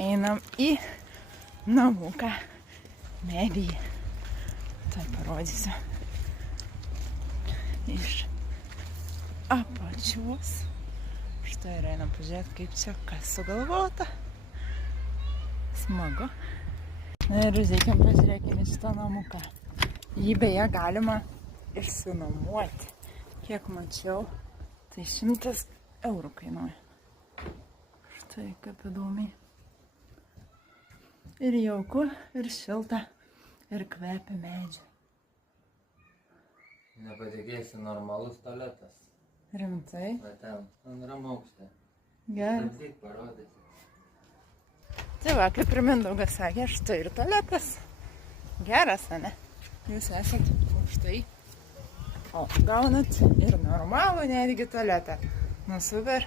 Einam į namuką medyje. Tai parodysiu. Iš apačios. Štai ir einam pažiūrėti, kaip čia kas sugalvota. Smagu. Na ir žiūrėkim, pažiūrėkim į šitą namuką. Jį beje galima išsinuomuoti. Kiek mačiau, tai 100 eurų kainuoja. Štai kaip įdomiai. Ir jauku, ir šilta, ir kvepia medžių. Nepatikėsi, normalus tualetas. Rimtai? Va ten, antram aukšte. Gerai. Tik parodysiu. Tai va, kaip ir Mindaugas sakė, štai ir tualetas. Geras, ane? Jūs esat štai. O gaunat ir normalų netgi tualetą. Nu super.